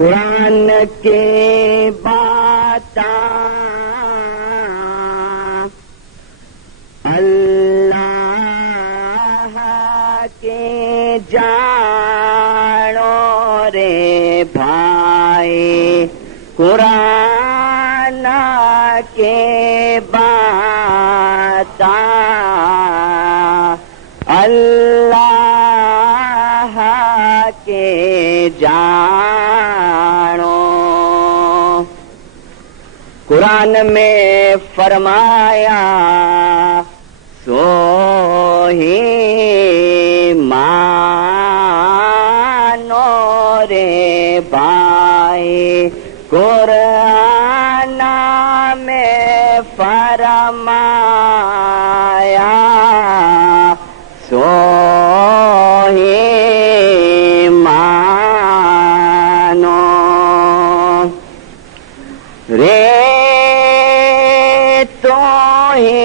قرآن کے باتاں اللہ کے جانو رے بھائی، قرآن کے باتاں اللہ کے جانو۔ قرآن میں فرمایا سو ہی مانو رے بھائی، قرآن میں فرمایا سو ہی مانو رے تو ہی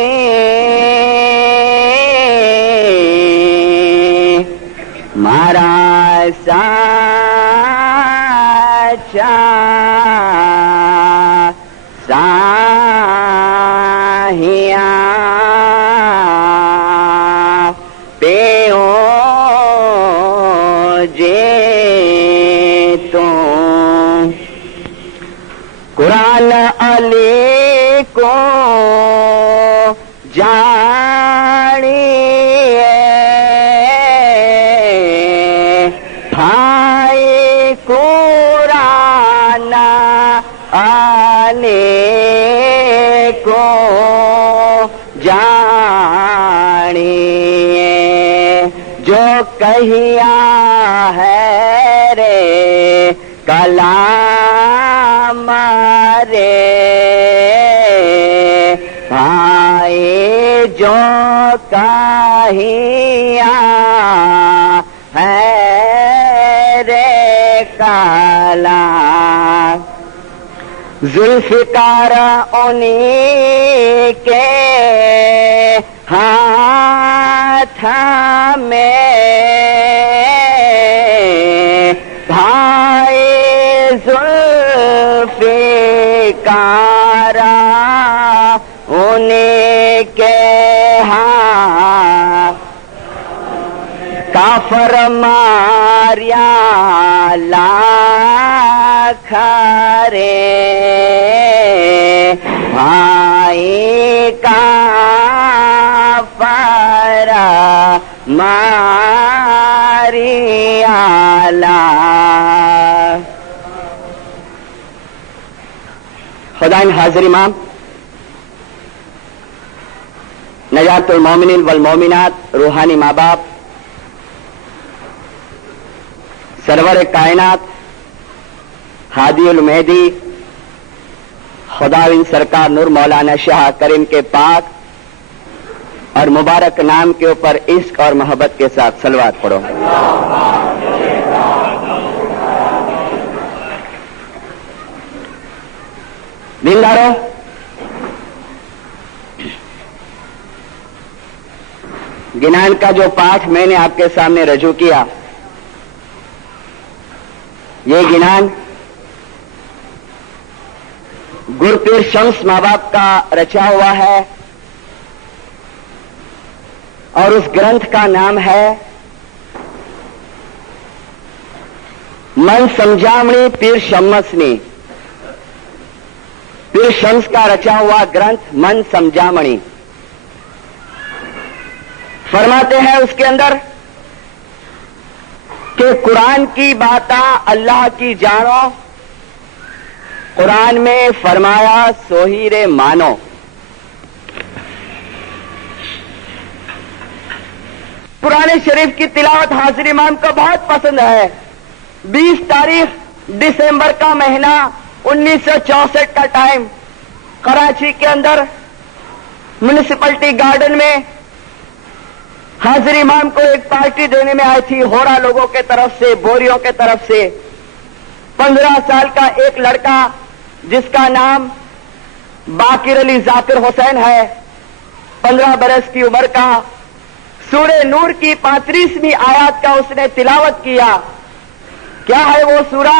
مارا سچا ساہیا پیو جے تو قرآن علی کو جانیے بھائی، قرآن علی کو جانیے، جو کہیا ہے رے کلام رے بھائی، جو کہیا ہے رے کلام، ذوالفقار انہی کے ہاتھ میں بھائی، ذوالفقار انہی کے ہاتھ، کافر ماریا لاکھ رے بھائی، کافر ماریا لاکھ۔ خدائن حاضر امام، نجات المومنین والمومنات، روحانی ماں باپ، سرور کائنات ہادی المہدی خداوند سرکار نور مولانا شاہ کریم کے پاک اور مبارک نام کے اوپر عشق اور محبت کے ساتھ صلوات پڑھو۔ دینداروں، گنان کا جو پاٹھ میں نے آپ کے سامنے رجوع کیا، یہ گنان گرپیر شمس ماں باپ کا رچا ہوا ہے، اور اس گرنتھ کا نام ہے من سمجھامنی پیر شمسنی۔ پیر شمس کا رچا ہوا گرنتھ من سمجھامنی، فرماتے ہیں اس کے اندر کہ قرآن کی باتاں اللہ کی جانو، قرآن میں فرمایا سوہیرے مانو۔ قرآن شریف کی تلاوت حاضر امام کو بہت پسند ہے۔ 20 تاریخ دسمبر کا مہینہ 1964 کا ٹائم، کراچی کے اندر میونسپلٹی گارڈن میں حاضر امام کو ایک پارٹی دینے میں آئی تھی، ہورا لوگوں کے طرف سے، بوریوں کے طرف سے۔ 15 سال کا ایک لڑکا جس کا نام باقر علی ذاکر حسین ہے، 15 برس کی عمر کا، سورہ نور کی 35ویں آیات کا اس نے تلاوت کیا۔ کیا ہے وہ سورہ؟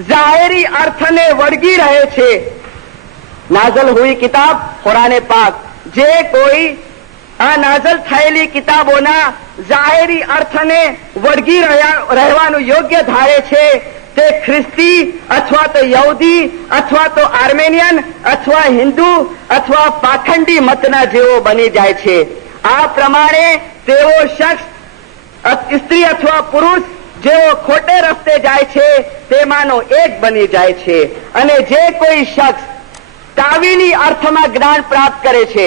ઝાહેરી અર્થને વળગી રહે છે। નાઝલ હુઈ કિતાબ કુરાન પાક, જે કોઈ આ નાઝલ થયેલી કિતાબોના ઝાહેરી અર્થને વળગી રહેવાનું યોગ્ય ધારે છે તે ખ્રિસ્તી અથવા તો યહૂદી અથવા તો આર્મેનિયન અથવા હિન્દુ અથવા પાખંડી મતના જેવો બની જાય છે। આ પ્રમાણે તેવો શખ્સ સ્ત્રી અથવા પુરુષ જેઓ ખોટે રસ્તે જાય છે તેમાંનો એક બની જાય છે। અને જે કોઈ શખ્સ તાવીલી અર્થમાં જ્ઞાન પ્રાપ્ત કરે છે,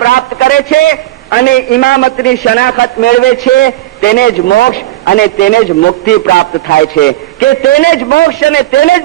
પ્રાપ્ત કરે છે અને ઇમામતની શનાખત મેળવે છે તેને જ મોક્ષ અને તેને જ મુક્તિ પ્રાપ્ત થાય છે, કે તેને જ મોક્ષ અને તેને જ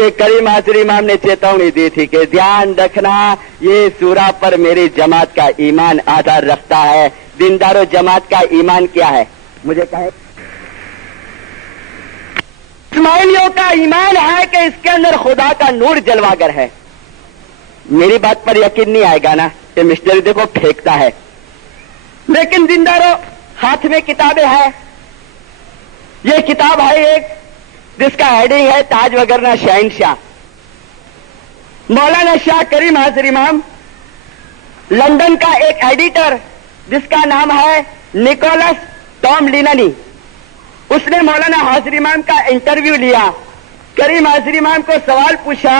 کہ کریم حاضر امام نے چیتونی دی تھی کہ دھیان رکھنا یہ سورہ پر میری جماعت کا ایمان آدھار رکھتا ہے. دینداروں جماعت کا ایمان کیا ہے؟ مجھے کہے اسماعیلیوں کا ایمان ہے کہ اس کے اندر خدا کا نور جلواگر ہے. میری بات پر یقین نہیں آئے گا نا کہ مسٹری دیکھو پھینکتا ہے، لیکن دینداروں ہاتھ میں کتابیں ہیں. یہ کتاب ہے ایک جس کا ہیڈنگ ہے تاج وگرنہ شہنشاہ. مولانا شاہ کریم حاضر امام لندن کا ایک ایڈیٹر جس کا نام ہے نکولس ٹام لیننی، اس نے مولانا حاضر امام کا انٹرویو لیا. کریم حاضر امام کو سوال پوچھا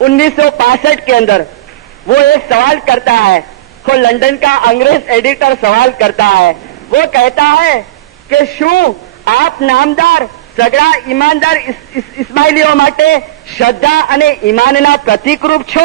1965 کے اندر. وہ ایک سوال کرتا ہے، وہ لندن کا انگریز ایڈیٹر سوال کرتا ہے. وہ کہتا ہے کہ شو آپ نامدار સગડા ઈમાનદાર ઇસ્માઇલીઓ માટે શ્રદ્ધા અને ઈમાનના પ્રતિકરૂપ છો?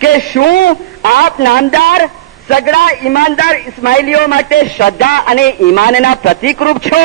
કે શું આપ નામદાર સગડા ઈમાનદાર ઇસ્માઇલીઓ માટે શ્રદ્ધા અને ઈમાનના પ્રતિકરૂપ છો?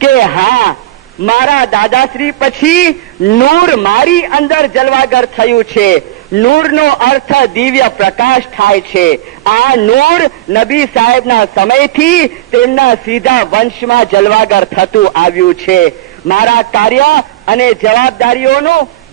કે હા, મારા દાદાશ્રી પછી નૂર મારી અંદર જલવાગર થયું છે. નૂરનો અર્થ દિવ્ય પ્રકાશ થાય છે. આ નૂર નબી સાહેબના સમયથી તેમના સીધા વંશમાં જલવાગર થતું આવ્યું છે. મારા કાર્ય અને જવાબદારીઓનું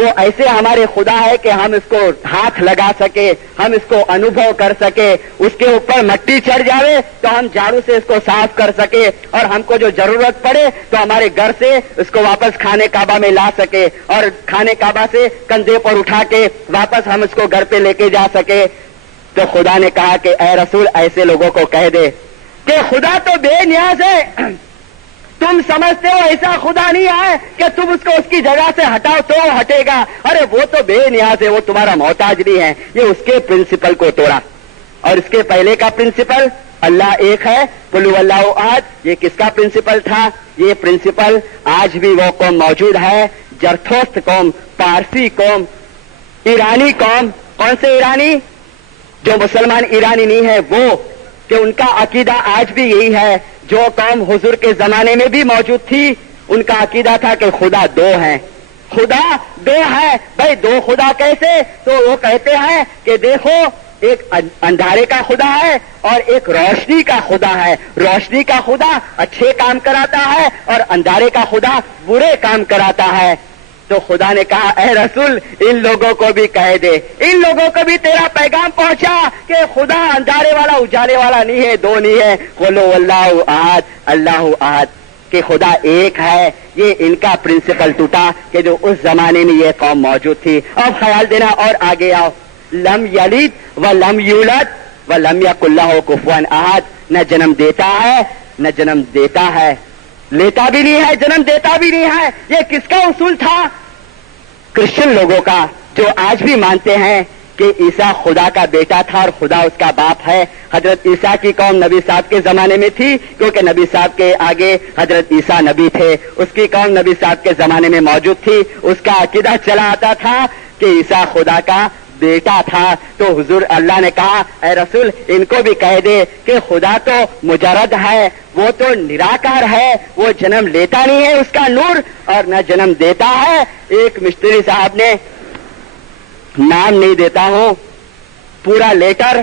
وہ ایسے ہمارے خدا ہے کہ ہم اس کو ہاتھ لگا سکے, ہم اس کو انوبھو کر سکے, اس کے اوپر مٹی چڑھ جاوے تو ہم جھاڑو سے اس کو صاف کر سکے, اور ہم کو جو ضرورت پڑے تو ہمارے گھر سے اس کو واپس خانے کعبہ میں لا سکے, اور خانے کعبہ سے کندھے پر اٹھا کے واپس ہم اس کو گھر پہ لے کے جا سکے. تو خدا نے کہا کہ اے رسول ایسے لوگوں کو کہہ دے کہ خدا تو بے نیاز ہے, تم سمجھتے ہو ایسا خدا نہیں ہے کہ تم اس کو اس کی جگہ سے ہٹاؤ تو وہ ہٹے گا, ارے وہ تو بے نیاز ہے, وہ تمہارا محتاج نہیں ہے. یہ اس کے پرنسپل کو توڑا. اور اس کے پہلے کا پرنسپل اللہ ایک ہے, قل هو اللہ احد, یہ کس کا پرنسپل تھا؟ یہ پرنسپل آج بھی وہ قوم موجود ہے, جرتھوست قوم, پارسی قوم, ایرانی قوم. کون سے ایرانی؟ جو مسلمان ایرانی نہیں ہے وہ, کہ ان کا عقیدہ آج بھی یہی ہے. جو قوم حضور کے زمانے میں بھی موجود تھی ان کا عقیدہ تھا کہ خدا دو ہیں, خدا دو ہے. بھائی دو خدا کیسے؟ تو وہ کہتے ہیں کہ دیکھو ایک اندھارے کا خدا ہے اور ایک روشنی کا خدا ہے. روشنی کا خدا اچھے کام کراتا ہے اور اندھارے کا خدا برے کام کراتا ہے. تو خدا نے کہا اے رسول ان لوگوں کو بھی کہہ دے, ان لوگوں کو بھی تیرا پیغام پہنچا کہ خدا اندھارے والا اجالے والا نہیں ہے, دو نہیں ہے. قولوا اللہ احد اللہ احد, کہ خدا ایک ہے. یہ ان کا پرنسپل ٹوٹا کہ جو اس زمانے میں یہ قوم موجود تھی. اب خیال دینا اور آگے آؤ. لم یلد ولم یولد ولم یکن لہ کفوا احد, نہ جنم دیتا ہے نہ جنم دیتا ہے, لیتا بھی نہیں ہے, جنم دیتا بھی نہیں ہے. یہ کس کا اصول تھا؟ کرسچن لوگوں کا, جو آج بھی مانتے ہیں کہ عیسیٰ خدا کا بیٹا تھا اور خدا اس کا باپ ہے. حضرت عیسیٰ کی قوم نبی صاحب کے زمانے میں تھی کیونکہ نبی صاحب کے آگے حضرت عیسیٰ نبی تھے. اس کی قوم نبی صاحب کے زمانے میں موجود تھی. اس کا عقیدہ چلا آتا تھا کہ عیسیٰ خدا کا بیٹا تھا. تو حضور اللہ نے کہا اے رسول ان کو بھی کہہ دے کہ خدا تو مجرد ہے, وہ تو نراکار ہے, وہ جنم لیتا نہیں ہے, اس کا نور, اور نہ جنم دیتا ہے. ایک مستری صاحب نے, نام نہیں دیتا ہوں, پورا لیٹر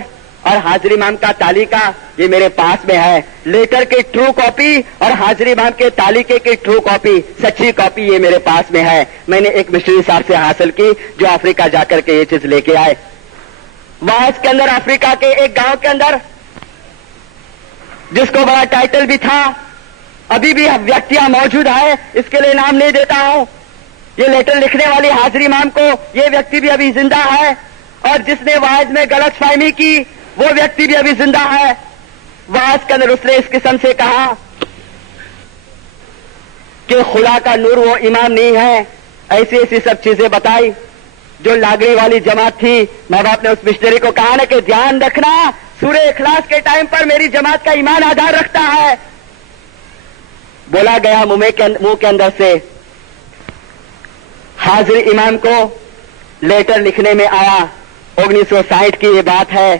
اور حاضری امام کا تعلیقہ یہ میرے پاس میں ہے. لیٹر کی ٹرو کاپی اور حاضری امام کے تعلیقے کی ٹرو کاپی, سچی کاپی یہ میرے پاس میں ہے. میں نے ایک مشتری صاحب سے حاصل کی جو افریقہ جا کر کے یہ چیز لے کے آئے. وہاں کے اندر افریقہ کے ایک گاؤں کے اندر جس کو بڑا ٹائٹل بھی تھا, ابھی بھی ویکتیاں موجود ہے, اس کے لیے نام نہیں دیتا ہوں. یہ لیٹر لکھنے والی حاضری امام کو یہ ویکتی بھی ابھی زندہ ہے, اور جس نے واعظ میں غلط فہمی کی وہ ویکتی بھی ابھی زندہ ہے. واعظ کے اندر اس نے اس قسم سے کہا کہ خدا کا نور وہ امام نہیں ہے, ایسی ایسی سب چیزیں بتائی. جو لاگری والی جماعت تھی, ماں باپ نے اس مشتری کو کہا نا کہ دھیان رکھنا سورہ اخلاص کے ٹائم پر میری جماعت کا ایمان آدھار رکھتا ہے. بولا گیا منہ کے اندر سے. حاضری امام کو لیٹر لکھنے میں آیا, 1960 کی یہ بات ہے.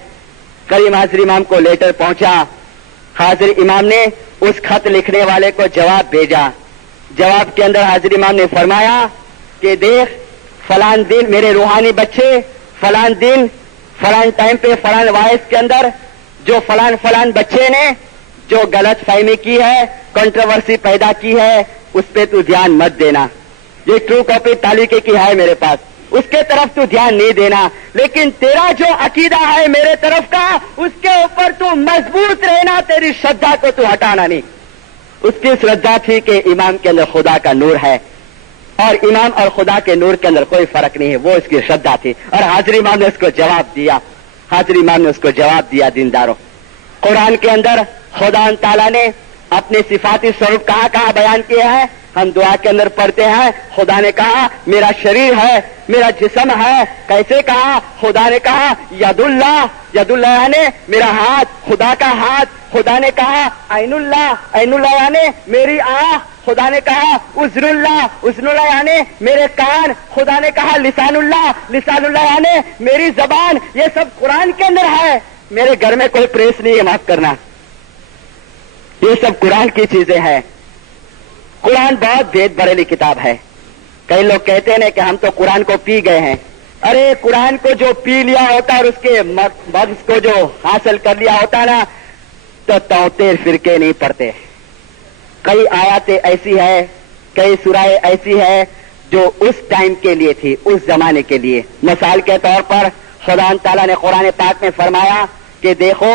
کریم حاضری امام کو لیٹر پہنچا. حاضری امام نے اس خط لکھنے والے کو جواب بھیجا. جواب کے اندر حاضری امام نے فرمایا کہ دیکھ فلان دن میرے روحانی بچے, فلان دن فلان ٹائم پہ فلان وائس کے اندر جو فلان بچے نے جو غلط فہمی کی ہے, کنٹروورسی پیدا کی ہے, اس پہ تو دھیان مت دینا. یہ ٹرو کاپی تعلیقے کی ہے میرے پاس, اس کے طرف تو دھیان نہیں دینا. لیکن تیرا جو عقیدہ ہے میرے طرف کا, اس کے اوپر تو مضبوط رہنا, تیری شردھا کو تو ہٹانا نہیں. اس کی شردھا تھی کہ امام کے اندر خدا کا نور ہے, اور امام اور خدا کے نور کے اندر کوئی فرق نہیں ہے, وہ اس کی شردھا تھی. اور حاضری امام نے اس کو جواب دیا. حاضری امام نے اس کو جواب دیا. دینداروں, قرآن کے اندر خدا تعالیٰ نے اپنے صفاتی سوروپ کہاں بیان کیے ہیں؟ ہم دعا کے اندر پڑھتے ہیں خدا نے کہا میرا شریر ہے, میرا جسم ہے. کیسے کہا؟ خدا نے کہا ید اللہ, ید اللہ یعنی میرا ہاتھ, خدا کا ہاتھ. خدا نے کہا عین اللہ, عین اللہ یعنی میری آنکھ. خدا نے کہا اذن اللہ, اذن اللہ یعنی میرے کان. خدا نے کہا لسان اللہ, لسان اللہ یعنی میری زبان. یہ سب قرآن کے اندر ہے. میرے گھر میں کوئی پریس نہیں ہے, معاف کرنا, یہ سب قرآن کی چیزیں ہیں. قرآن بہت بھید بھریلی کتاب ہے. کئی لوگ کہتے ہیں کہ ہم تو قرآن کو پی گئے ہیں. ارے قرآن کو جو پی لیا ہوتا اور اس کے مغز کو جو حاصل کر لیا ہوتا نا, تو توتیر فرقے نہیں پڑتے. کئی آیاتیں ایسی ہے, کئی سورہیں ایسی ہے جو اس ٹائم کے لیے تھی, اس زمانے کے لیے. مثال کے طور پر خدا تعالیٰ نے قرآن پاک میں فرمایا کہ دیکھو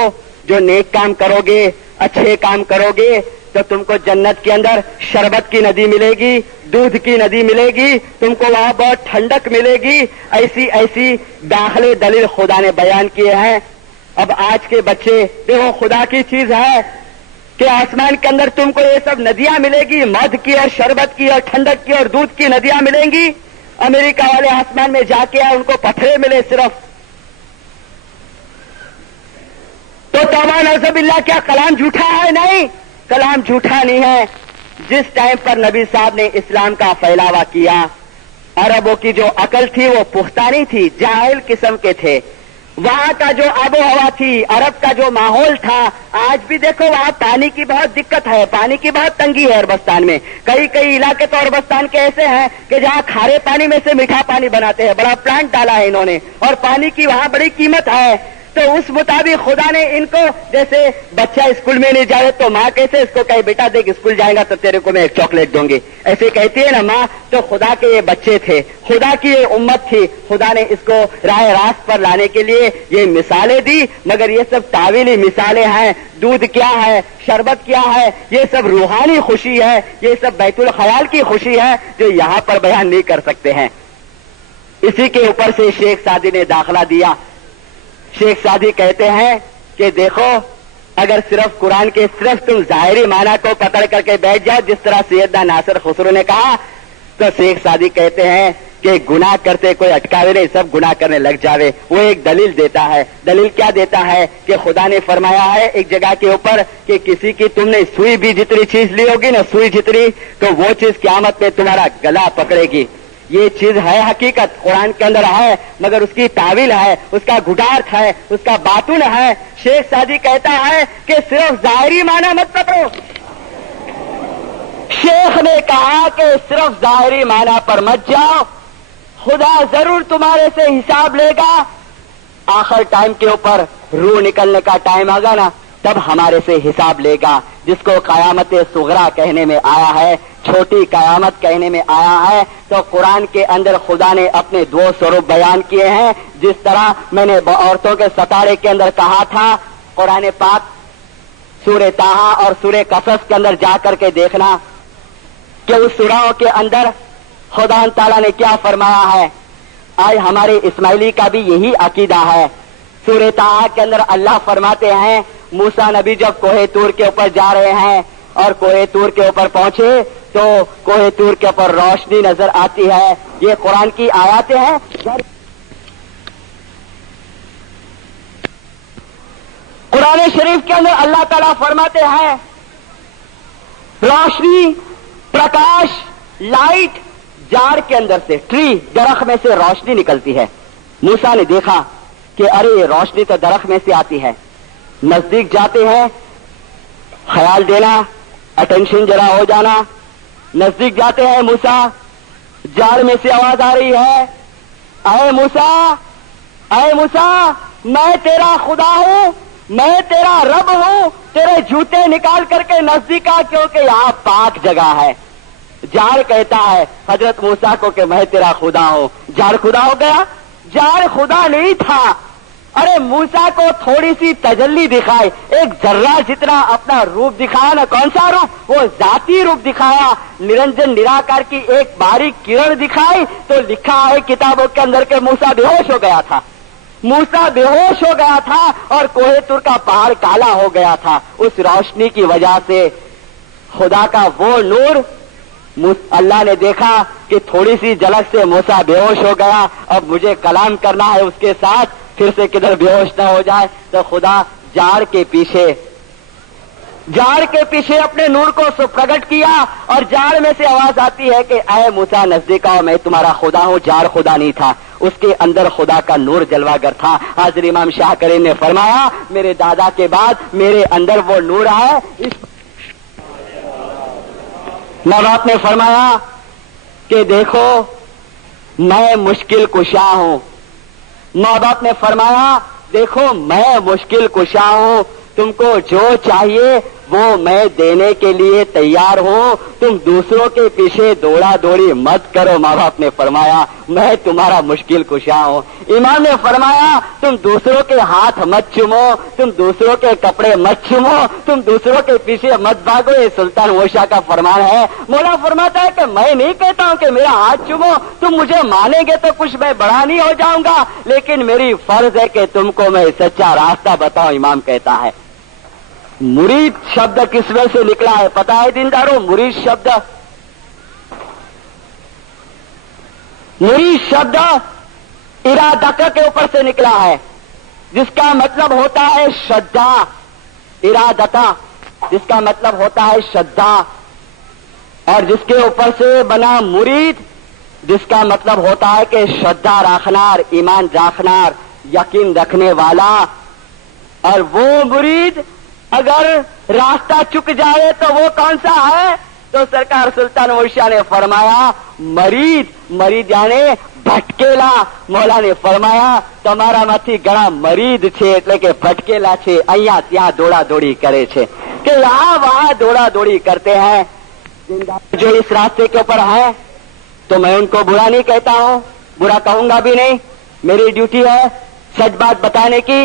جو نیک کام کرو گے, اچھے کام کرو گے تو تم کو جنت کے اندر شربت کی ندی ملے گی, دودھ کی ندی ملے گی, تم کو وہاں بہت ٹھنڈک ملے گی. ایسی ایسی داخلے دلیل خدا نے بیان کیے ہیں. اب آج کے بچے دیکھو خدا کی چیز ہے کہ آسمان کے اندر تم کو یہ سب ندیاں ملے گی, مدھ کی اور شربت کی اور ٹھنڈک کی اور دودھ کی ندیاں ملیں گی. امریکہ والے آسمان میں جا کے آئے, ان کو پتھرے ملے صرف. تو توبہ نعوذ باللہ, کیا کلام جھوٹا ہے؟ نہیں, کلام جھوٹا نہیں ہے. جس ٹائم پر نبی صاحب نے اسلام کا پھیلاوا کیا, عربوں کی جو عقل تھی وہ پختہ نہیں تھی, جاہل قسم کے تھے. وہاں کا جو آب و ہوا تھی, عرب کا جو ماحول تھا, آج بھی دیکھو وہاں پانی کی بہت دقت ہے, پانی کی بہت تنگی ہے عربستان میں. کئی علاقے تو عربستان کے ایسے ہیں کہ جہاں کھارے پانی میں سے میٹھا پانی بناتے ہیں, بڑا پلانٹ ڈالا ہے انہوں نے, اور پانی کی وہاں بڑی قیمت ہے. تو اس مطابق خدا نے ان کو, جیسے بچہ اسکول میں نہیں جائے تو ماں کیسے اس کو کہے بیٹا دیکھ اسکول جائے گا تو تیرے کو میں ایک چاکلیٹ دوں گی, ایسے کہتی ہے نا ماں. تو خدا کے یہ بچے تھے, خدا کی یہ امت تھی, خدا نے اس کو راہ راست پر لانے کے لیے یہ مثالیں دی. مگر یہ سب تعویلی مثالیں ہیں. دودھ کیا ہے, شربت کیا ہے, یہ سب روحانی خوشی ہے, یہ سب بیت الخیال کی خوشی ہے جو یہاں پر بیان نہیں کر سکتے ہیں. اسی کے اوپر سے شیخ سعدی نے داخلہ دیا. شیخ سعدی کہتے ہیں کہ دیکھو اگر صرف قرآن کے صرف تم ظاہری معنی کو پکڑ کر کے بیٹھ جاؤ, جس طرح سیدنا ناصر خسرو نے کہا, تو شیخ سعدی کہتے ہیں کہ گناہ کرتے کوئی اٹکاوے نہیں, سب گناہ کرنے لگ جاوے. وہ ایک دلیل دیتا ہے. دلیل کیا دیتا ہے کہ خدا نے فرمایا ہے ایک جگہ کے اوپر کہ کسی کی تم نے سوئی بھی جتنی چیز لی ہوگی نا, سوئی جتنی, تو وہ چیز قیامت میں تمہارا گلا پکڑے گی. یہ چیز ہے حقیقت, قرآن کے اندر ہے, مگر اس کی تعویل ہے, اس کا گھٹارت ہے, اس کا باطن ہے. شیخ سعدی کہتا ہے کہ صرف ظاہری معنی مت پکڑو. شیخ نے کہا کہ صرف ظاہری معنی پر مت جاؤ, خدا ضرور تمہارے سے حساب لے گا. آخر ٹائم کے اوپر روح نکلنے کا ٹائم آگا نا, تب ہمارے سے حساب لے گا, جس کو قیامت صغرا کہنے میں آیا ہے, چھوٹی قیامت کہنے میں آیا ہے. تو قرآن کے اندر خدا نے اپنے دو سوروپ بیان کیے ہیں. جس طرح میں نے عورتوں کے ستارے کے اندر کہا تھا, قرآن پاک سورہ طٰہٰ اور سورہ قصص کے اندر جا کر کے دیکھنا کہ اس سورہوں کے اندر خدا تعالیٰ نے کیا فرمایا ہے. آج ہمارے اسماعیلی کا بھی یہی عقیدہ ہے. سورہ طٰہٰ کے اندر اللہ فرماتے ہیں موسیٰ نبی جب کوہ طور کے اوپر جا رہے ہیں اور کوہ طور کے اوپر پہنچے تو کوہ طور کے اوپر روشنی نظر آتی ہے. یہ قرآن کی آیاتیں ہیں. قرآن شریف کے اندر اللہ تعالیٰ فرماتے ہیں روشنی, پرکاش, لائٹ, جاڑ کے اندر سے, ٹری, درخت میں سے روشنی نکلتی ہے. موسیٰ نے دیکھا کہ ارے یہ روشنی تو درخت میں سے آتی ہے. نزدیک جاتے ہیں, خیال دینا, اٹینشن ذرا ہو جانا. نزدیک جاتے ہیں, موسیٰ جاڑ میں سے آواز آ رہی ہے, اے موسیٰ, اے موسیٰ, میں تیرا خدا ہوں, میں تیرا رب ہوں, تیرے جوتے نکال کر کے نزدیک آ, کیونکہ یہاں پاک جگہ ہے. جاڑ کہتا ہے حضرت موسیٰ کو کہ میں تیرا خدا ہوں. جاڑ خدا ہو گیا؟ جاڑ خدا نہیں تھا. ارے موسیٰ کو تھوڑی سی تجلی دکھائی, ایک ذرہ جتنا اپنا روپ دکھایا نا. کون سا روپ؟ وہ ذاتی روپ دکھایا. نرنجن نراکار کی ایک باریک کرن دکھائی تو لکھا ہے کتابوں کے اندر کہ موسیٰ بے ہوش ہو گیا تھا. موسیٰ بے ہوش ہو گیا تھا اور کوہ طور کا پہاڑ کالا ہو گیا تھا. اس روشنی کی وجہ سے خدا کا وہ نور, اللہ نے دیکھا کہ تھوڑی سی جھلک سے موسیٰ بے ہوش ہو گیا. اب مجھے کلام کرنا ہے اس کے ساتھ, پھر سے کدھر بے ہوش نہ ہو جائے. تو خدا جاڑ کے پیچھے اپنے نور کو پرگٹ کیا اور جاڑ میں سے آواز آتی ہے کہ اے موسیٰ نزدیک آؤ, میں تمہارا خدا ہوں. جاڑ خدا نہیں تھا, اس کے اندر خدا کا نور جلوہ گر تھا. حضرت امام شاہ کریم نے فرمایا میرے دادا کے بعد میرے اندر وہ نور ہے. ماں باپ نے فرمایا کہ دیکھو میں مشکل کشا ہوں. ماں باپ نے فرمایا دیکھو میں مشکل کشا ہوں, تم کو جو چاہیے وہ میں دینے کے لیے تیار ہوں. تم دوسروں کے پیچھے دوڑا دوڑی مت کرو. ماں باپ نے فرمایا میں تمہارا مشکل کشا ہوں. امام نے فرمایا تم دوسروں کے ہاتھ مت چومو, تم دوسروں کے کپڑے مت چومو, تم دوسروں کے پیچھے مت بھاگو. یہ سلطان موشا کا فرمان ہے. مولا فرماتا ہے کہ میں نہیں کہتا ہوں کہ میرا ہاتھ چومو, تم مجھے مانیں گے تو کچھ میں بڑا نہیں ہو جاؤں گا, لیکن میری فرض ہے کہ تم کو میں سچا راستہ بتاؤں. امام کہتا ہے مرید شبد کس میں سے نکلا ہے پتا ہے دینداروں؟ مرید شبد ارادہ کے اوپر سے نکلا ہے, جس کا مطلب ہوتا ہے شردا. ارادتا جس کا مطلب ہوتا ہے شردا, اور جس کے اوپر سے بنا مرید, جس کا مطلب ہوتا ہے کہ شردا راکھنار, ایمان راکھنار, یقین رکھنے والا. اور وہ مرید اگر راستہ چک جائے تو وہ کون سا ہے؟ تو سرکار سلطان موشا نے فرمایا مرید یعنی ભટકેલા. مولا نے فرمایا તમારામાંથી ઘણા મરીદ છે એટલે કે ભટકેલા છે, અહીંયા ત્યાં દોડા દોડી કરે છે, کہ یہاں وہاں دوڑا دوڑی کرتے ہیں. جو اس راستے کے اوپر ہیں تو میں ان کو برا نہیں کہتا ہوں, برا کہوں گا بھی نہیں. میری ڈیوٹی ہے سچ بات بتانے کی.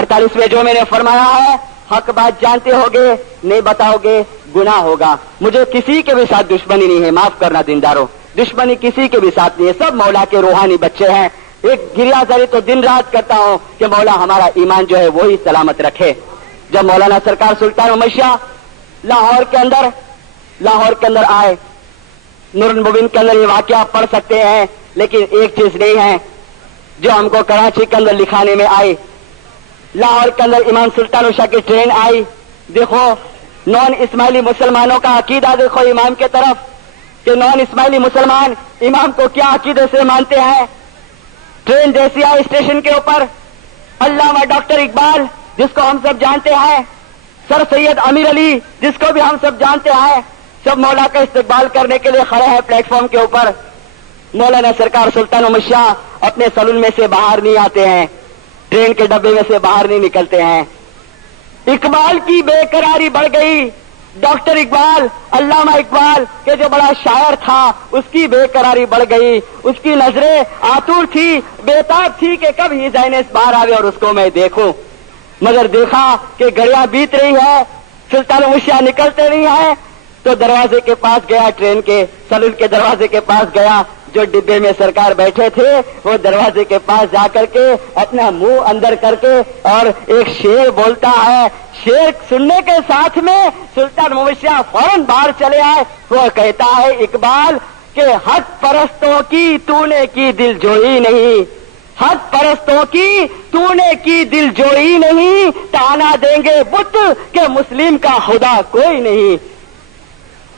48 میں جو میں نے فرمایا ہے حق بات جانتے ہوگے, نہیں بتاؤ گے گناہ ہوگا. مجھے کسی کے بھی ساتھ دشمنی نہیں ہے, معاف کرنا دینداروں, دشمنی کسی کے بھی ساتھ نہیں ہے. سب مولا کے روحانی بچے ہیں. ایک گریا زری تو دن رات کرتا ہوں کہ مولا ہمارا ایمان جو ہے وہی سلامت رکھے. جب مولانا سرکار سلطان موشا لاہور کے اندر آئے, نور المبین کے اندر یہ واقعہ پڑھ سکتے ہیں, لیکن ایک چیز نہیں ہے جو ہم کو کراچی کے اندر لکھانے میں آئی. لاہور کے اندر امام سلطان موشا کی ٹرین آئی. دیکھو نان اسماعیلی مسلمانوں کا عقیدہ دیکھو امام کے طرف, کہ نان اسماعیلی مسلمان امام کو کیا عقیدے سے مانتے ہیں. ٹرین جیسی آئی اسٹیشن کے اوپر, علامہ ڈاکٹر اقبال جس کو ہم سب جانتے ہیں, سر سید امیر علی جس کو بھی ہم سب جانتے ہیں, سب مولا کا استقبال کرنے کے لیے کھڑے ہیں پلیٹ فارم کے اوپر. مولانا سرکار سلطان موشا اپنے سلون میں سے باہر نہیں آتے ہیں, ٹرین کے ڈبے میں سے باہر نہیں نکلتے ہیں. اقبال کی بے قراری بڑھ گئی. ڈاکٹر اقبال, علامہ اقبال کہ جو بڑا شاعر تھا, اس کی بے قراری بڑھ گئی. اس کی نظریں آتور تھی, بےتاب تھی کہ کب ہی زینس باہر آوے اور اس کو میں دیکھوں. مگر دیکھا کہ گھڑیاں بیت رہی ہے, سلطان موشا نکلتے نہیں ہیں, تو دروازے کے پاس گیا, ٹرین کے سلون کے دروازے کے پاس گیا. جو ڈبے میں سرکار بیٹھے تھے وہ دروازے کے پاس جا کر کے اپنا منہ اندر کر کے اور ایک شعر بولتا ہے. شعر سننے کے ساتھ میں سلطان موشا فوراً باہر چلے آئے. وہ کہتا ہے اقبال کہ حق پرستوں کی تو نے کی دل جوئی نہیں, حق پرستوں کی تو نے کی دل جوئی نہیں, تانا دیں گے بت کہ مسلم کا خدا کوئی نہیں.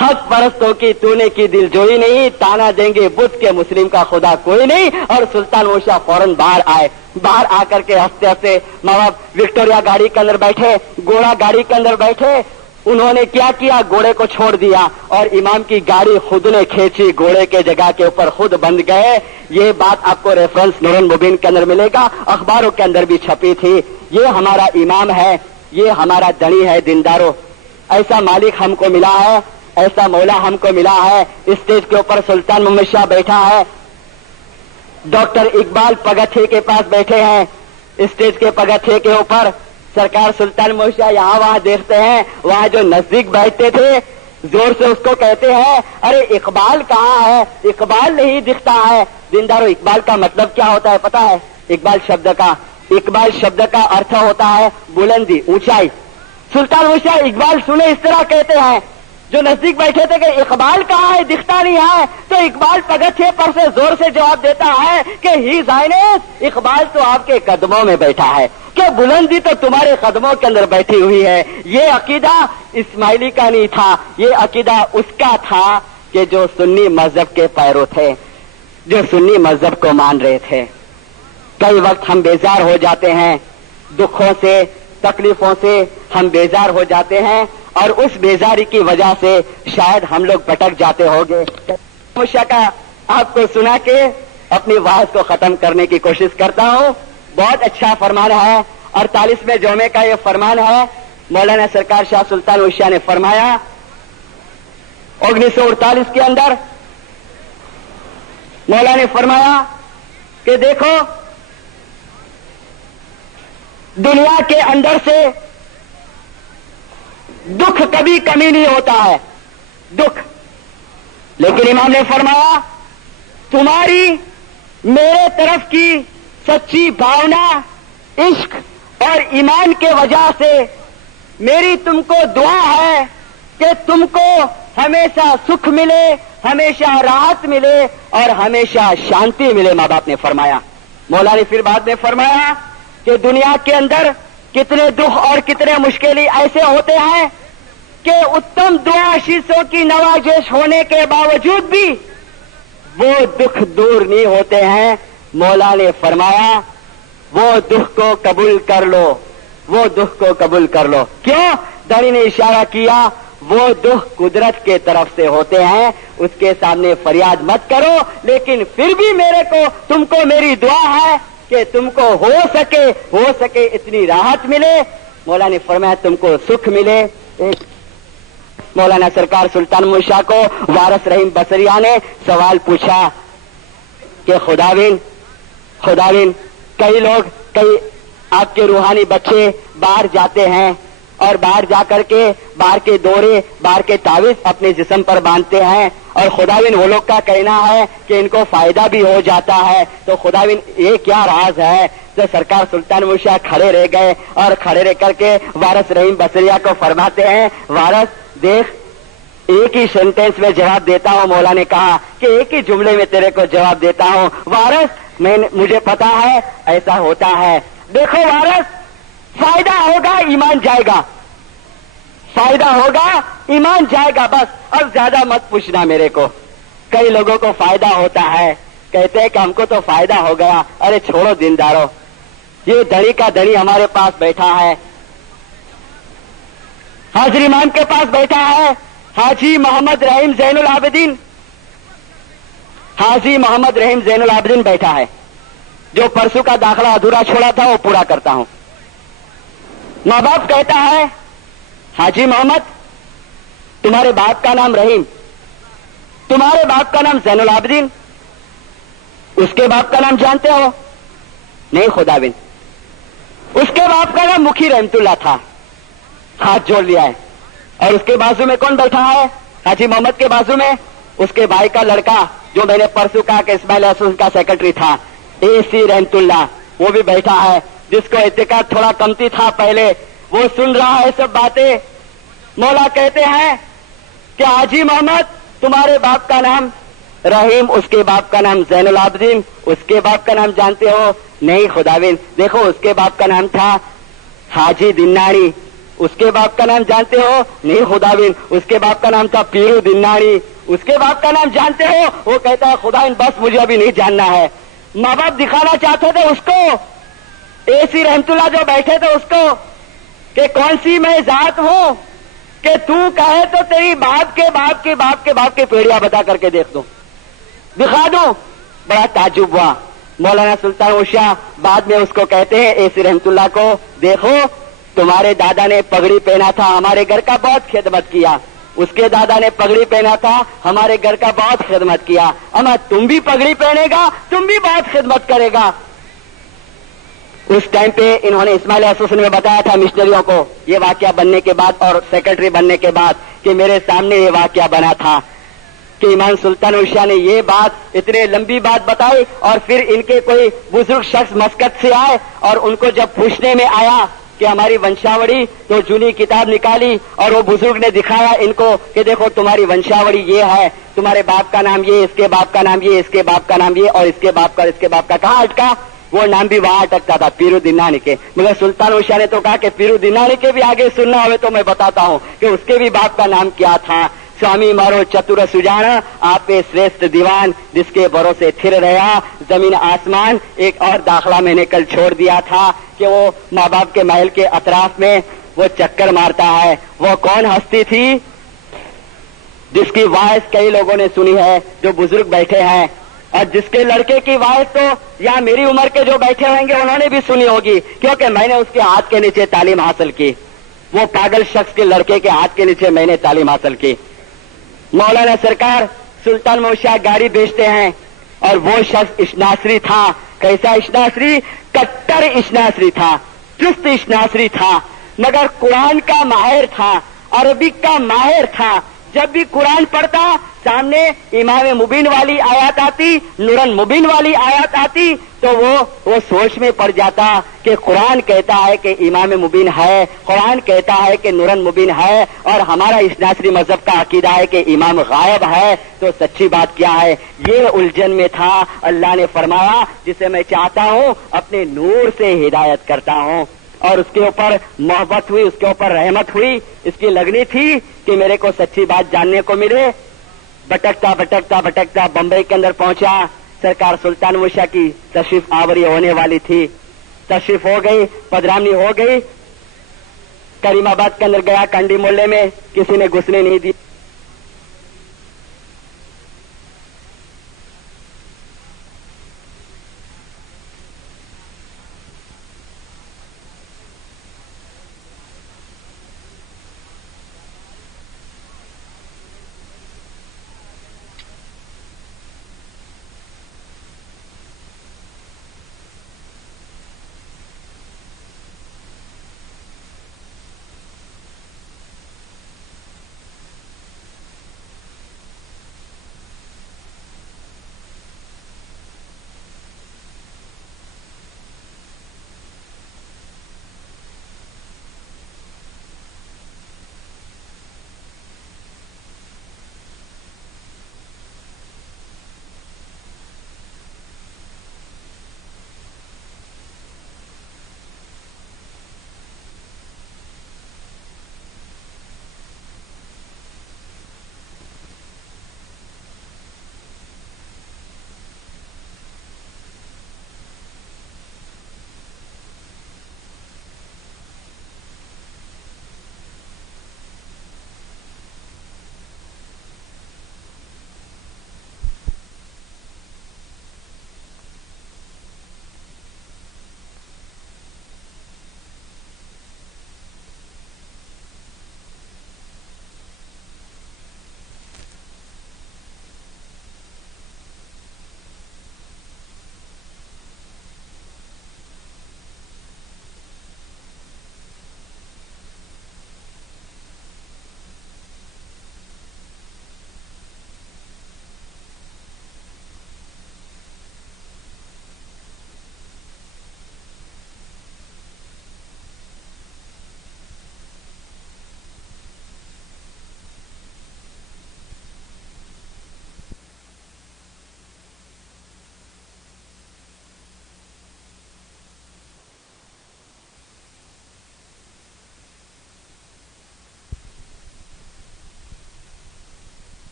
حق پرستوں کی تو نے کی دل جوئی نہیں, تانا دیں گے بت کے مسلم کا خدا کوئی نہیں. اور سلطان موشا فوراً باہر آئے. باہر آ کر کے ہنستے ہنستے ماں باپ وکٹوریا گاڑی کے اندر بیٹھے, گھوڑا گاڑی کے اندر بیٹھے. انہوں نے کیا کیا, گھوڑے کو چھوڑ دیا اور امام کی گاڑی خود نے کھینچی, گھوڑے کے جگہ کے اوپر خود بند گئے. یہ بات آپ کو ریفرنس نور المبین کے اندر ملے گا, اخباروں کے اندر بھی چھپی تھی. یہ ہمارا امام ہے, یہ ہمارا دنی ہے. دینداروں, ایسا مالک ہم کو ملا ہے, ایسا مولا ہم کو ملا ہے. اسٹیج کے اوپر سلطان محمد شاہ بیٹھا ہے, ڈاکٹر اقبال پگتھے کے پاس بیٹھے ہیں. اسٹیج کے پگتھے کے اوپر سرکار سلطان موشا یہاں وہاں دیکھتے ہیں. وہاں جو نزدیک بیٹھتے تھے زور سے اس کو کہتے ہیں ارے اقبال کہاں ہے, اقبال نہیں دکھتا ہے. دینداروں, اقبال کا مطلب کیا ہوتا ہے پتا ہے؟ اقبال شبد کا ارتھ ہوتا ہے بلندی, اونچائی. سلطان موشا اقبال سنے اس طرح کہتے ہیں. جو نزدیک بیٹھے تھے کہ اقبال کہاں ہے, دکھتا نہیں ہے, تو اقبال پگتھے پر سے زور سے جواب دیتا ہے کہ ہی زائنس, اقبال تو آپ کے قدموں میں بیٹھا ہے, کہ بلندی تو تمہارے قدموں کے اندر بیٹھی ہوئی ہے. یہ عقیدہ اسماعیلی کا نہیں تھا, یہ عقیدہ اس کا تھا کہ جو سنی مذہب کے پیرو تھے, جو سنی مذہب کو مان رہے تھے. کئی وقت ہم بیزار ہو جاتے ہیں, دکھوں سے تکلیفوں سے ہم بیزار ہو جاتے ہیں, اور اس بیزاری کی وجہ سے شاید ہم لوگ بھٹک جاتے ہوں گے. موشا کا آپ کو سنا کے اپنی وعظ کو ختم کرنے کی کوشش کرتا ہوں. بہت اچھا فرمان ہے, 48 میں جمعے کا یہ فرمان ہے. مولانا سرکار شاہ سلطان اوشیاء نے فرمایا 1948 کے اندر مولا نے فرمایا کہ دیکھو دنیا کے اندر سے دکھ کبھی کمی نہیں ہوتا ہے، دکھ، لیکن امام نے فرمایا تمہاری میرے طرف کی سچی بھاونا، عشق اور ایمان کے وجہ سے میری تم کو دعا ہے کہ تم کو ہمیشہ سکھ ملے، ہمیشہ راحت ملے اور ہمیشہ شانتی ملے، ماں باپ نے فرمایا۔ مولا نے پھر بعد میں فرمایا کہ دنیا کے اندر کتنے دکھ اور کتنے مشکلیں ایسے ہوتے ہیں کہ اتم دعا آشیشوں کی نوازش ہونے کے باوجود بھی وہ دکھ دور نہیں ہوتے ہیں۔ مولا نے فرمایا وہ دکھ کو قبول کر لو، وہ دکھ کو قبول کر لو۔ کیوں؟ دانی نے اشارہ کیا وہ دکھ قدرت کے طرف سے ہوتے ہیں، اس کے سامنے فریاد مت کرو، لیکن پھر بھی میرے کو تم کو میری دعا ہے کہ تم کو ہو سکے اتنی راحت ملے۔ مولا نے فرمایا تم کو سکھ ملے۔ مولانا سرکار سلطان موشا کو وارث رحیم بصریہ نے سوال پوچھا کہ خداوند کئی آپ کے روحانی بچے باہر جاتے ہیں اور باہر جا کر کے باہر کے دورے، باہر کے تعویذ اپنے جسم پر باندھتے ہیں، اور خداوند وہ لوگ کا کہنا ہے کہ ان کو فائدہ بھی ہو جاتا ہے، تو خداوند یہ کیا راز ہے؟ تو سرکار سلطان موشا کھڑے رہ گئے اور کھڑے رہ کر کے وارث رحیم بصریہ کو فرماتے ہیں وارث دیکھ ایک ہی سینٹینس میں جواب دیتا ہوں۔ مولا نے کہا کہ ایک ہی جملے میں تیرے کو جواب دیتا ہوں وارث، مجھے پتا ہے ایسا ہوتا ہے۔ دیکھو وارث، فائدہ ہوگا ایمان جائے گا، فائدہ ہوگا ایمان جائے گا، بس اب زیادہ مت پوچھنا میرے کو۔ کئی لوگوں کو فائدہ ہوتا ہے، کہتے ہیں کہ ہم کو تو فائدہ ہو گیا، ارے چھوڑو دیندارو، یہ دھڑی کا دھڑی ہمارے پاس بیٹھا ہے، حاضر امام کے پاس بیٹھا ہے حاجی محمد رحیم زین العابدین، حاجی محمد رحیم زین العابدین بیٹھا ہے، جو پرسوں کا داخلہ ادھورا چھوڑا تھا وہ پورا کرتا ہوں۔ ماں باپ کہتا ہے حاجی محمد تمہارے باپ کا نام رحیم، تمہارے باپ کا نام زین العابدین، اس کے باپ کا نام جانتے ہو؟ نہیں خداوند، اس کے باپ کا نام مکھی رحمت اللہ تھا، ہاتھ جوڑ لیا ہے۔ اور اس کے بازو میں کون بیٹھا ہے؟ حاجی محمد کے بازو میں اس کے بھائی کا لڑکا، جو میں نے پرسوں کہا کہ اسماعیل حسن کا سیکرٹری تھا، اے سی رحمت اللہ، وہ بھی بیٹھا ہے، جس کو اعتقاد تھوڑا کمتی تھا پہلے، وہ سن رہا ہے سب باتیں۔ مولا کہتے ہیں کہ حاجی محمد تمہارے باپ کا نام رحیم، اس کے باپ کا نام زین العابدین، اس کے باپ کا نام جانتے ہو؟ نہیں خداوند، دیکھو اس کے باپ کا نام تھا حاجی دناڑی، اس کے باپ کا نام جانتے ہو؟ نہیں خداوند، اس کے باپ کا نام تھا پیرو دناڑی، اس کے باپ کا نام جانتے ہو؟ وہ کہتا ہے خداوند بس مجھے ابھی نہیں جاننا ہے۔ ماں باپ دکھانا چاہتے تھے اس کو، اے سی رحمت اللہ جو بیٹھے تھے اس کو، کہ کون سی میں ذات ہوں کہ تو کہے تو تیری باپ کے باپ کے باپ کے باپ کے پیڑیاں بتا کر کے دیکھ دوں، دکھا دوں۔ بڑا تعجب ہوا۔ مولانا سلطان اوشیاء بعد میں اس کو کہتے ہیں اے سی رحمت اللہ کو، دیکھو تمہارے دادا نے پگڑی پہنا تھا، ہمارے گھر کا بہت خدمت کیا، اس کے دادا نے پگڑی پہنا تھا، ہمارے گھر کا بہت خدمت کیا، اما تم بھی پگڑی پہنے گا، تم بھی بہت خدمت کرے گا۔ اس ٹائم پہ انہوں نے اسماعیل حسن میں بتایا تھا مشنریوں کو، یہ واقعہ بننے کے بعد اور سیکرٹری بننے کے بعد، کہ میرے سامنے یہ واقعہ بنا تھا کہ امام سلطان اوشیاء نے یہ بات، اتنے لمبی بات بتائی، اور پھر ان کے کوئی بزرگ شخص مسقط سے آئے اور ان کو جب پوچھنے میں آیا کہ ہماری ونشاوڑی، تو جونی کتاب نکالی اور وہ بزرگ نے دکھایا ان کو کہ دیکھو تمہاری ونشاوڑی یہ ہے، تمہارے باپ کا نام یہ، اس کے باپ کا نام یہ، اس کے باپ کا نام یہ، اور اس کے باپ کا اس کے باپ کا کہاں اٹکا؟ وہ نام بھی وہاں اٹکتا تھا، پیرو دناڑی کے۔ مگر سلطان اوشیاء نے تو کہا کہ پیرو دناڑی کے بھی آگے سننا ہوئے تو میں بتاتا ہوں کہ اس کے بھی باپ کا نام کیا تھا۔ سوامی مارو چتر سجانا آپ شریشٹھ دیوان، جس کے بھروسے تھر رہا زمین آسمان۔ ایک اور داخلہ میں نے کل چھوڑ دیا تھا کہ وہ ماں باپ کے محل کے اطراف میں وہ چکر مارتا ہے، وہ کون ہستی تھی جس کی وائس کئی لوگوں نے سنی ہے، جو بزرگ بیٹھے ہیں، اور جس کے لڑکے کی وائس تو یا میری عمر کے جو بیٹھے ہوئیں گے انہوں نے بھی سنی ہوگی، کیونکہ میں نے اس کے ہاتھ کے نیچے تعلیم حاصل کی۔ وہ پاگل شخص کے لڑکے کے ہاتھ کے نیچے میں نے تعلیم حاصل کی. مولانا سرکار سلطان موشا گاڑی بیچتے ہیں اور وہ شخص اشناسری تھا. کیسا اشناسری؟ کٹر اشناسری تھا, چست اشناسری تھا, مگر قرآن کا ماہر تھا, عربک کا ماہر تھا. جب بھی قرآن پڑھتا سامنے امام مبین والی آیات آتی, نورن مبین والی آیات آتی, تو وہ سوچ میں پڑ جاتا کہ قرآن کہتا ہے کہ امام مبین ہے, قرآن کہتا ہے کہ نورن مبین ہے, اور ہمارا اشناسری مذہب کا عقیدہ ہے کہ امام غائب ہے, تو سچی بات کیا ہے؟ یہ الجھن میں تھا. اللہ نے فرمایا جسے میں چاہتا ہوں اپنے نور سے ہدایت کرتا ہوں, اور اس کے اوپر محبت ہوئی, اس کے اوپر رحمت ہوئی. اس کی لگنی تھی کہ میرے کو سچی بات جاننے کو ملے. بھٹکتا بھٹکتا بھٹکتا بمبئی کے اندر پہنچا. سرکار سلطان موشا کی تشریف آوری ہونے والی تھی. تشریف ہو گئی, پدرامنی ہو گئی. کریم آباد کے اندر گیا, کنڈی محلے میں کسی نے گھسنے نہیں دی.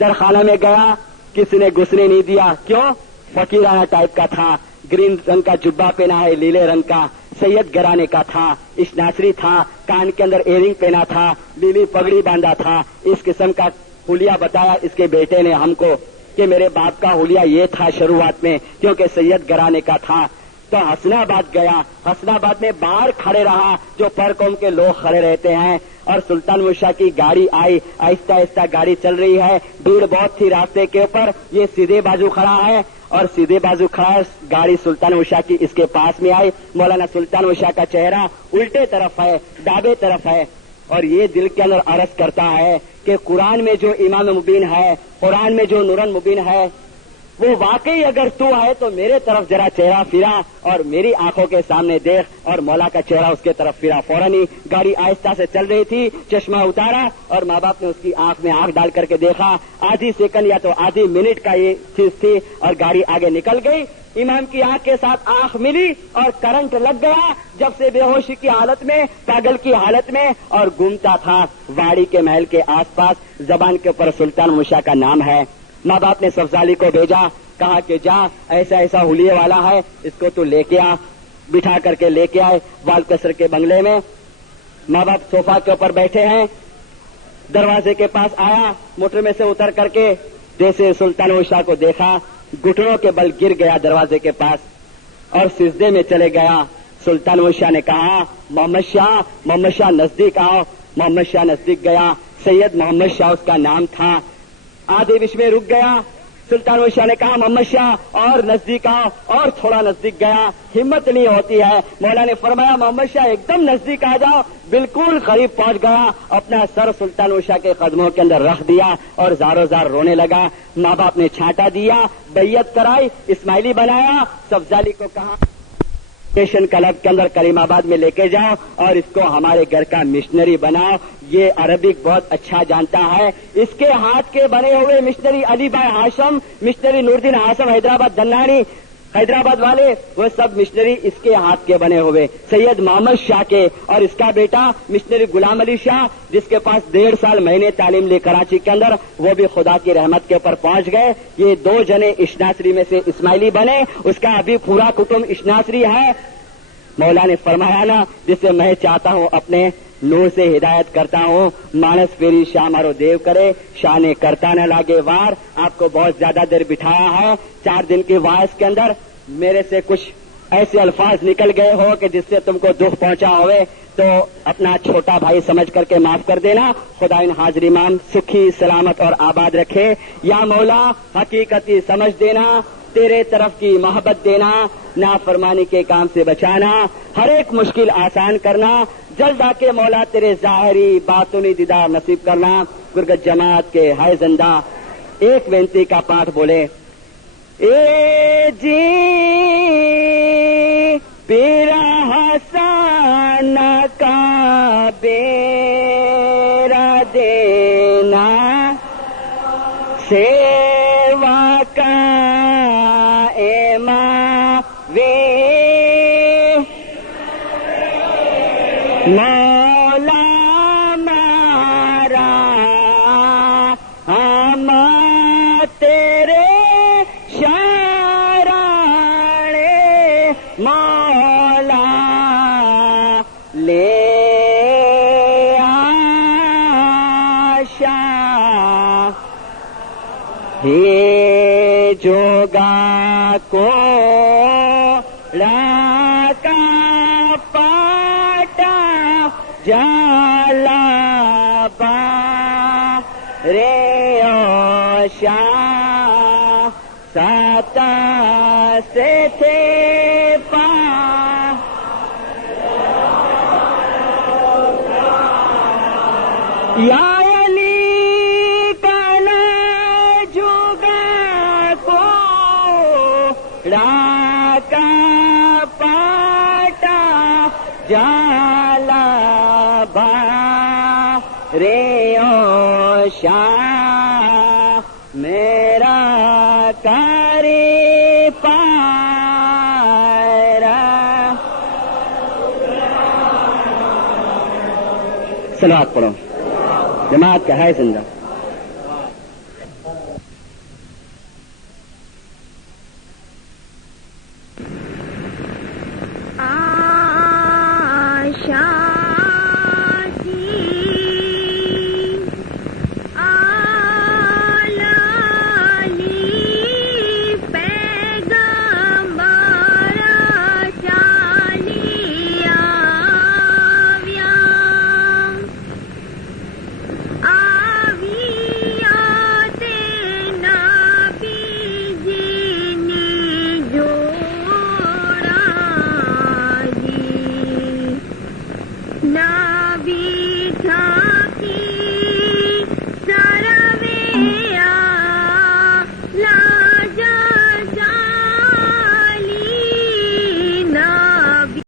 درخانہ میں گیا, کسی نے گھسنے نہیں دیا. کیوں؟ فقیرانہ ٹائپ کا تھا, گرین رنگ کا جبہ پہنا ہے, لیلے رنگ کا, سید گرانے کا تھا, اشناسری تھا, کان کے اندر ایئرنگ پہنا تھا, لیلی پگڑی باندھا تھا. اس قسم کا حلیہ بتایا اس کے بیٹے نے ہم کو کہ میرے باپ کا حلیہ یہ تھا شروعات میں, کیونکہ سید گرانے کا تھا. تو حسن آباد گیا, حسن آباد میں باہر کھڑے رہا جو پر قوم کے لوگ کھڑے رہتے ہیں, اور سلطان موشا کی گاڑی آئی. آہستہ آہستہ گاڑی چل رہی ہے, بھیڑ بہت تھی راستے کے اوپر. یہ سیدھے بازو کھڑا ہے اور سیدھے بازو کھڑا ہے. گاڑی سلطان موشا کی اس کے پاس میں آئی. مولانا سلطان موشا کا چہرہ الٹے طرف ہے, دابے طرف ہے, اور یہ دل کے اندر عرض کرتا ہے کہ قرآن میں جو امام مبین ہے, قرآن میں جو نورن مبین ہے, وہ واقعی اگر تو ہے تو میرے طرف ذرا چہرہ پھرا اور میری آنکھوں کے سامنے دیکھ. اور مولا کا چہرہ اس کے طرف پھرا. فوراً ہی گاڑی آہستہ سے چل رہی تھی, چشمہ اتارا اور ماں باپ نے اس کی آنکھ میں آنکھ ڈال کر کے دیکھا. آدھی سیکنڈ یا تو آدھی منٹ کا یہ چیز تھی اور گاڑی آگے نکل گئی. امام کی آنکھ کے ساتھ آنکھ ملی اور کرنٹ لگ گیا. جب سے بے ہوشی کی حالت میں, پاگل کی حالت میں, اور گھومتا تھا واڑی کے محل کے آس پاس. زبان کے اوپر سلطان موشا کا نام ہے. ماں باپ نے سفزالی کو بھیجا, کہا کہ جا ایسا ایسا حلیے والا ہے, اس کو تو لے کے آ. بٹھا کر کے لے کے آئے وال کسر کے بنگلے میں. ماں باپ صوفہ کے اوپر بیٹھے ہیں. دروازے کے پاس آیا, موٹر میں سے اتر کر کے جیسے سلطان موشا کو دیکھا, گھٹنوں کے بل گر گیا دروازے کے پاس اور سجدے میں چلے گیا. سلطان موشا نے کہا محمد شاہ نزدیک آؤ. محمد شاہ نزدیک گیا. سید محمد شاہ اس کا نام تھا. آدھے بیچ میں رک گیا. سلطان موشا نے کہا محمد شاہ اور نزدیک آؤ, اور تھوڑا نزدیک گیا. ہمت نہیں ہوتی ہے. مولا نے فرمایا محمد شاہ ایک دم نزدیک آ جاؤ. بالکل قریب پہنچ گیا. اپنا سر سلطان موشا کے قدموں کے اندر رکھ دیا اور زارو زار رونے لگا. ماں باپ نے چھانٹا دیا, بیعت کرائی, اسماعیلی بنایا. سفزالی کو کہا اسٹیشن کلب کے اندر کریم آباد میں لے کے جاؤ اور اس کو ہمارے گھر کا مشنری بناؤ. یہ عربک بہت اچھا جانتا ہے. اس کے ہاتھ کے بنے ہوئے مشنری علی بھائی ہاشم, مشنری نوردین ہاشم حیدرآباد دنانی, حیدرآباد والے, وہ سب مشنری اس کے ہاتھ کے بنے ہوئے. سید محمد شاہ کے, اور اس کا بیٹا مشنری غلام علی شاہ جس کے پاس 1.5 سال مہینے تعلیم لی کراچی کے اندر, وہ بھی خدا کی رحمت کے اوپر پہنچ گئے. یہ 2 جنے اشناسری میں سے اسماعیلی بنے. اس کا ابھی پورا کٹمب اشناسری ہے. مولا نے فرمایا نا, جسے میں چاہتا ہوں اپنے نور سے ہدایت کرتا ہوں. مانس فیری شاہ مارو دیو کرے, شاہ نے کرتا نہ لاگے وار. آپ کو بہت زیادہ دیر بٹھایا ہے. 4 دن کی وائس کے اندر میرے سے کچھ ایسے الفاظ نکل گئے ہو کہ جس سے تم کو دکھ پہنچا ہوئے تو اپنا چھوٹا بھائی سمجھ کر کے معاف کر دینا. خدا ان حاضر امام سکھی سلامت اور آباد رکھے. یا مولا حقیقتی سمجھ دینا, تیرے طرف کی محبت دینا, نافرمانی کے کام سے بچانا, ہر ایک مشکل آسان کرنا. جلد آ کے مولا تیرے ظاہری باطنی دیدار نصیب کرنا. گرگت جماعت کے ہائے زندہ ایک بینتی کا پاٹھ بولے. اے جی پیرا حسن کا بیرا دینا, سیوا کا ایما وے مولا مارا, ہم تیرے شرانے مولا لے آشا. یہ جوگا کو لاکا پاٹا جالا با رے اوشا, ساتا سے تھے پا یا علی کالا جوگا کو لاکا پاٹا جالا با رے اوشا, میرا کاری پارا. صلوات پڑھو. جماعت کا ہے زندہ.